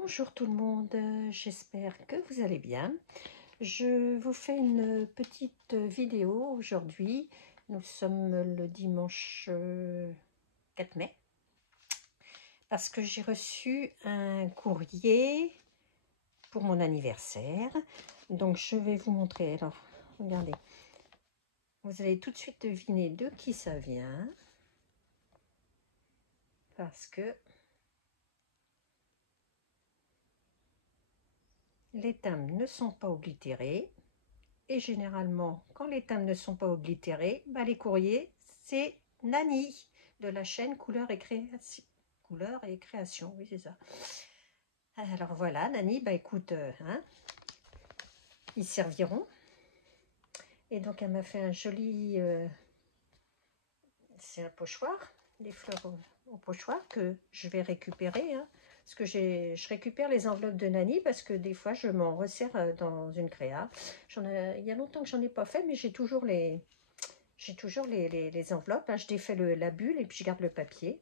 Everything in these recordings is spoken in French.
Bonjour tout le monde, j'espère que vous allez bien. Je vous fais une petite vidéo aujourd'hui. Nous sommes le dimanche 4 mai. Parce que j'ai reçu un courrier pour mon anniversaire. Donc je vais vous montrer. Alors, regardez. Vous allez tout de suite deviner de qui ça vient. Parce que les timbres ne sont pas oblitérés. Et généralement, quand les timbres ne sont pas oblitérés, bah, les courriers, c'est Nani de la chaîne Couleur et Création. Couleur et Création, oui, c'est ça. Alors voilà, Nani, bah écoute, ils serviront. Et donc, elle m'a fait un joli... c'est un pochoir, des fleurs au pochoir que je vais récupérer. Parce que je récupère les enveloppes de Nani parce que des fois, je m'en resserre dans une créa. Il y a longtemps que j'en ai pas fait, mais j'ai toujours les... les enveloppes, je défais la bulle et puis je garde le papier.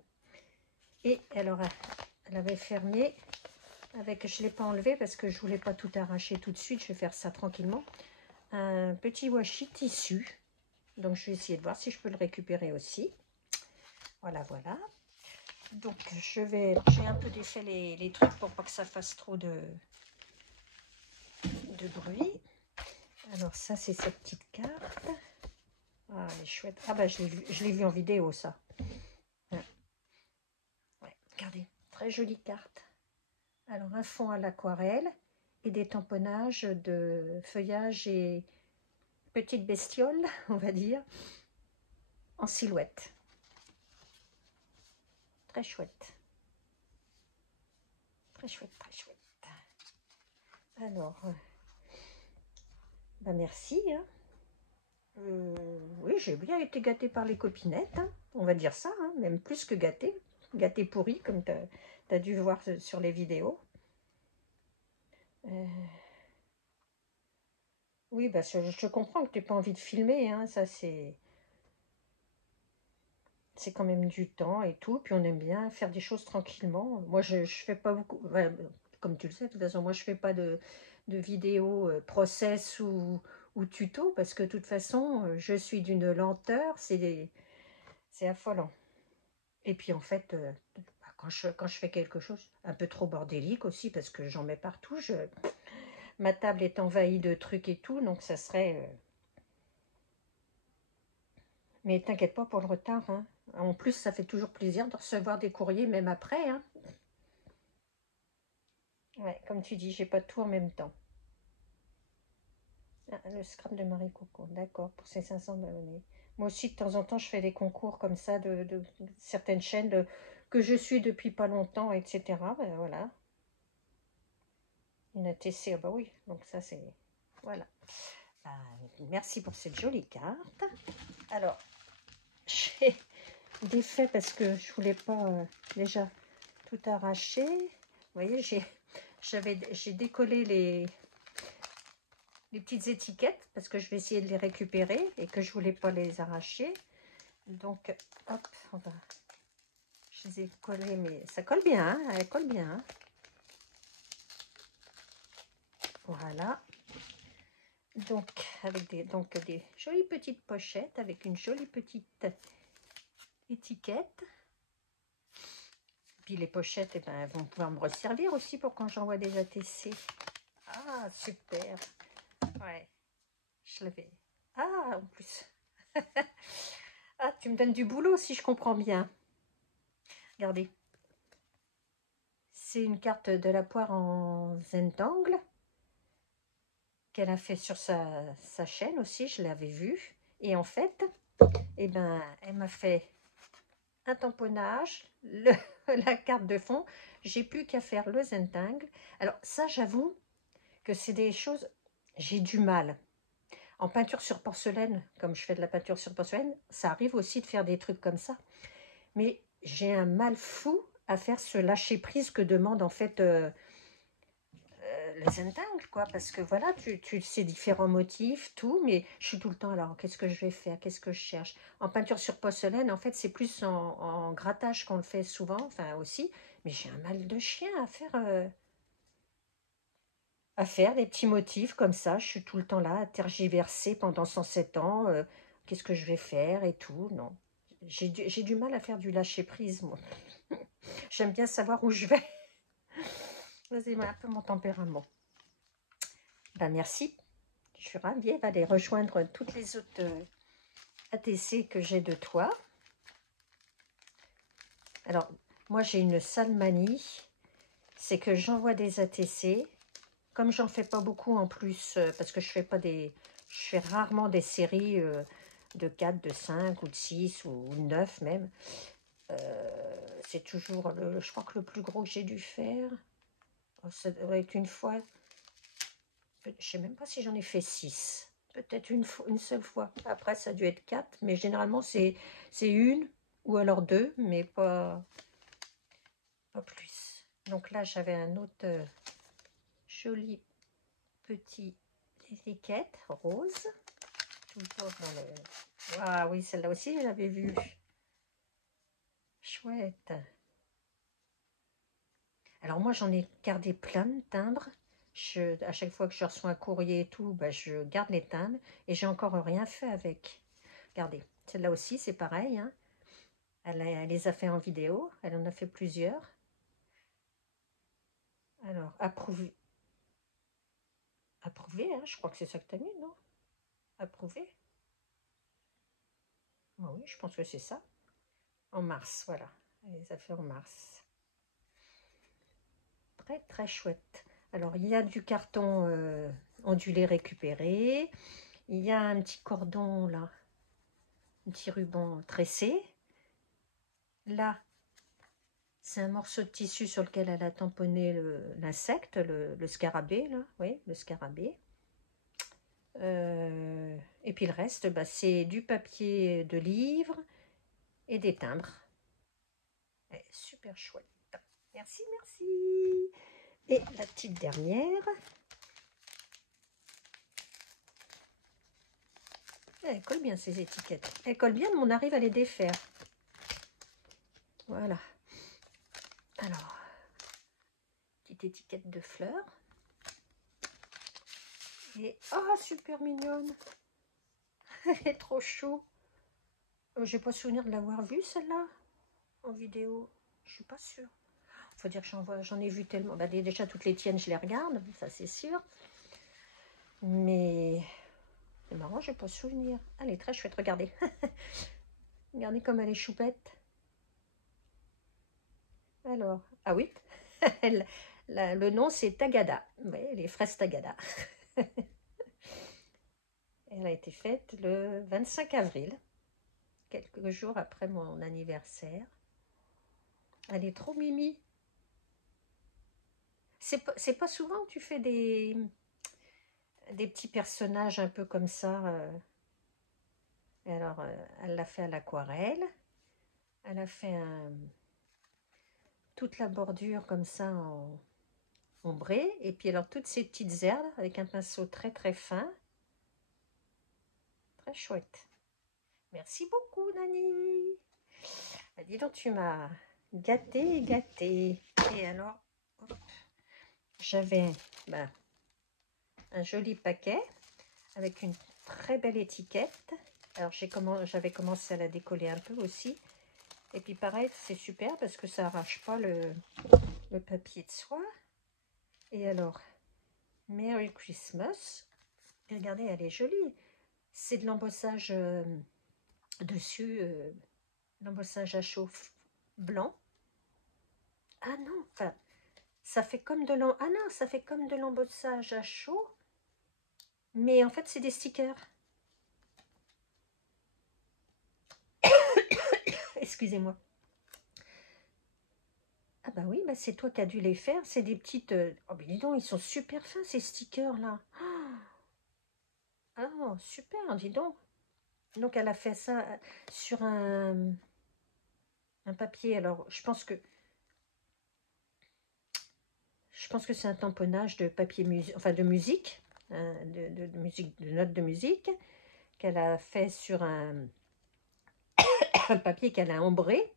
Et alors, elle avait fermé avec, je ne l'ai pas enlevé parce que je ne voulais pas tout arracher tout de suite, je vais faire ça tranquillement. Un petit washi tissu. Donc, je vais essayer de voir si je peux le récupérer aussi. Voilà, voilà. Donc, j'ai un peu défait les trucs pour pas que ça fasse trop de bruit. Alors, ça, c'est cette petite carte. Ah, elle est chouette. Ah, bah, je l'ai vu en vidéo, ça. Ouais, regardez, très jolie carte. Alors, un fond à l'aquarelle et des tamponnages de feuillage et petites bestioles, on va dire, en silhouette. Très chouette. Très chouette, très chouette. Alors, bah merci. Oui, j'ai bien été gâtée par les copinettes, on va dire ça, même plus que gâtée. Gâtée pourrie, comme tu as dû voir sur les vidéos. Oui, bah, je comprends que tu n'aies pas envie de filmer, ça c'est quand même du temps et tout, puis on aime bien faire des choses tranquillement. Moi, je fais pas beaucoup, comme tu le sais, de toute façon, moi, je fais pas de vidéos process ou tuto, parce que de toute façon, je suis d'une lenteur, c'est affolant. Et puis, en fait, quand je fais quelque chose un peu trop bordélique aussi, parce que j'en mets partout, ma table est envahie de trucs et tout, donc ça serait... Mais t'inquiète pas pour le retard, En plus, ça fait toujours plaisir de recevoir des courriers, même après, Ouais, comme tu dis, j'ai pas tout en même temps. Ah, le scrap de Marie Coco, d'accord, pour ses 500 abonnés. Moi aussi, de temps en temps, je fais des concours comme ça de certaines chaînes que je suis depuis pas longtemps, etc. Ben, voilà. Une ATC, ah bah oui, donc ça c'est... Voilà. Merci pour cette jolie carte. Alors, j'ai défait parce que je voulais pas déjà tout arracher. Vous voyez, j'ai décollé les petites étiquettes parce que je vais essayer de les récupérer et que je voulais pas les arracher. Donc, hop, je les ai collées, mais ça colle bien, elle colle bien. Voilà. Donc, avec des jolies petites pochettes, avec une jolie petite étiquette. Puis les pochettes, eh ben, elles vont pouvoir me resservir aussi pour quand j'envoie des ATC. Ah, super. Ouais, je l'avais. Ah, en plus. Ah, tu me donnes du boulot si je comprends bien. Regardez. C'est une carte de la poire en Zentangle qu'elle a fait sur sa chaîne aussi, je l'avais vue. Et en fait, eh ben, elle m'a fait un tamponnage, la carte de fond. J'ai plus qu'à faire le Zentangle. Alors ça, j'avoue que c'est des choses, j'ai du mal. En peinture sur porcelaine, comme je fais de la peinture sur porcelaine, ça arrive aussi de faire des trucs comme ça. Mais j'ai un mal fou à faire ce lâcher-prise que demande en fait le Zentangle, quoi. Parce que voilà, tu sais différents motifs, tout, mais je suis tout le temps, alors qu'est-ce que je vais faire, qu'est-ce que je cherche. En peinture sur porcelaine, en fait, c'est plus en grattage qu'on le fait souvent, enfin aussi, mais j'ai un mal de chien à faire... à faire des petits motifs comme ça. Je suis tout le temps là à tergiverser pendant 107 ans. Qu'est-ce que je vais faire et tout. Non, j'ai du mal à faire du lâcher-prise, moi. J'aime bien savoir où je vais. C'est un peu mon tempérament. Ben, merci. Je suis ravie. Elle va aller rejoindre toutes les autres ATC que j'ai de toi. Alors, moi, j'ai une sale manie. C'est que j'envoie des ATC. Comme j'en fais pas beaucoup en plus, parce que je fais rarement des séries de 4, de 5 ou de 6 ou 9 même. C'est toujours, je crois que le plus gros que j'ai dû faire, ça doit être une fois, je sais même pas si j'en ai fait 6. Peut-être une seule fois. Après, ça a dû être 4, mais généralement, c'est une ou alors 2, mais pas plus. Donc là, j'avais un autre joli petit étiquette rose. Toujours dans le... Ah oui, celle-là aussi, je l'avais vue. Chouette. Alors moi, j'en ai gardé plein de timbres. À chaque fois que je reçois un courrier et tout, bah, je garde les timbres. Et j'ai encore rien fait avec. Regardez, celle-là aussi, c'est pareil. Hein. Elle les a fait en vidéo. Elle en a fait plusieurs. Alors, approuvé. Approuvé, hein, je crois que c'est ça que tu as mis, non? Approuvé. Oh oui, je pense que c'est ça. En mars, voilà. Elle les a fait en mars. Très, très chouette. Alors, il y a du carton ondulé récupéré. Il y a un petit cordon, là. Un petit ruban tressé. Là, c'est un morceau de tissu sur lequel elle a tamponné l'insecte, le scarabée, là. Oui, le scarabée. Et puis le reste, bah, c'est du papier de livre et des timbres. Super chouette. Merci, merci. Et la petite dernière. Elle colle bien ces étiquettes. Elle colle bien, mais on arrive à les défaire. Voilà. Alors, petite étiquette de fleurs. Et oh, super mignonne. Elle est trop chou. J'ai pas souvenir de l'avoir vue celle-là en vidéo. Je suis pas sûre. Faut dire que j'en ai vu tellement. Bah, déjà toutes les tiennes, je les regarde, ça c'est sûr. Mais c'est marrant, j'ai pas souvenir. Elle est très chouette, regardez. Regardez comme elle est choupette. Alors, ah oui, le nom c'est Tagada. Oui, les fraises Tagada. Elle a été faite le 25 avril, quelques jours après mon anniversaire. Elle est trop mimi. C'est pas souvent que tu fais des petits personnages un peu comme ça. Alors, elle l'a fait à l'aquarelle. Elle a fait toute la bordure comme ça en ombré. Et puis alors toutes ces petites herbes avec un pinceau très très fin. Très chouette. Merci beaucoup, Nani. Bah, dis donc, tu m'as gâté, gâté. Et alors, j'avais un joli paquet avec une très belle étiquette. Alors, j'avais commencé à la décoller un peu aussi. Et puis, pareil, c'est super parce que ça arrache pas le papier de soie. Et alors, Merry Christmas. Et regardez, elle est jolie. C'est de l'embossage dessus, l'embossage à chauffe blanc. Ah non, enfin, ça fait comme de l'embossage à chaud, mais en fait c'est des stickers. Excusez-moi. Ah bah oui, bah c'est toi qui as dû les faire. C'est des petites... Oh mais dis donc, ils sont super fins ces stickers là. Ah super, dis donc. Donc elle a fait ça sur un papier. Alors je pense que c'est un tamponnage de papier enfin de musique, hein, de musique, de notes de musique qu'elle a fait sur un papier qu'elle a ombré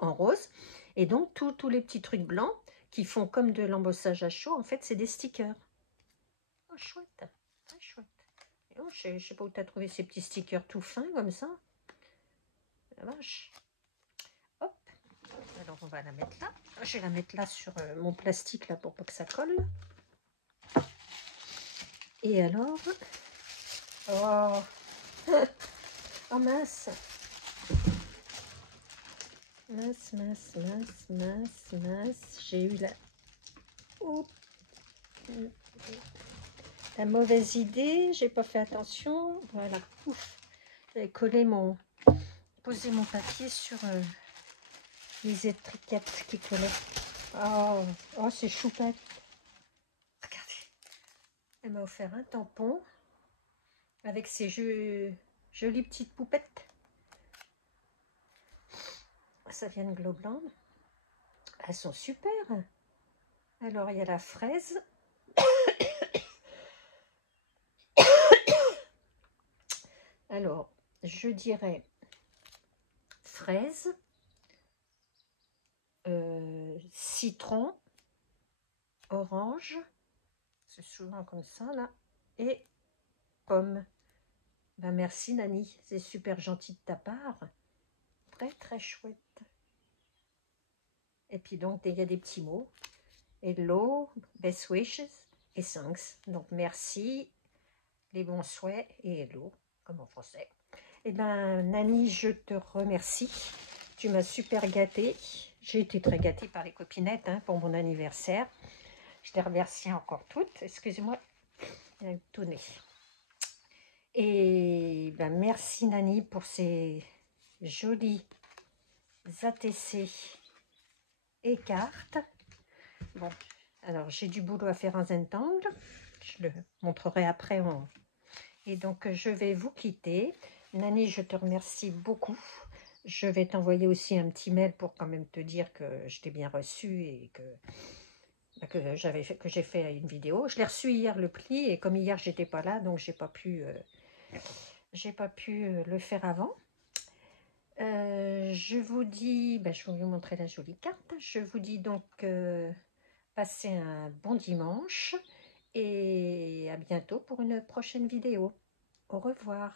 en rose. Et donc tous les petits trucs blancs qui font comme de l'embossage à chaud. En fait, c'est des stickers. Oh, chouette. Très chouette. Et oh, je sais pas où tu as trouvé ces petits stickers tout fins comme ça. La vache. Hop. Alors, on va la mettre là. Je vais la mettre là sur mon plastique là pour pas que ça colle. Et alors... Oh, oh mince. Mince, mince, mince, mince, mince. J'ai eu oh, la mauvaise idée. J'ai pas fait attention. Voilà. Ouf. J'avais collé posé mon papier sur les étiquettes qui collaient. Oh, oh c'est choupette. Regardez. Elle m'a offert un tampon avec ces jolies petites poupettes. Ça vient de Globland. Elles sont super. Alors, il y a la fraise. Alors, je dirais fraise, citron, orange, c'est souvent comme ça là, et pomme. Ben, merci Nani, c'est super gentil de ta part. Très très chouette. Et puis donc, il y a des petits mots. Hello, best wishes et thanks. Donc, merci, les bons souhaits et hello, comme en français. Eh bien, Nani, je te remercie. Tu m'as super gâtée. J'ai été très gâtée par les copinettes pour mon anniversaire. Je les remercie encore toutes. Excusez-moi, il y a tout nez. Et ben, merci Nani pour ces jolis ATC et cartes. Bon, alors j'ai du boulot à faire en Zentangle. Je le montrerai après. Et donc, je vais vous quitter. Nani, je te remercie beaucoup. Je vais t'envoyer aussi un petit mail pour quand même te dire que je t'ai bien reçu et que j'ai fait une vidéo. Je l'ai reçu hier le pli et comme hier j'étais pas là, donc j'ai pas pu le faire avant. Je vous dis, je vais vous montrer la jolie carte. Je vous dis donc passez un bon dimanche et à bientôt pour une prochaine vidéo. Au revoir.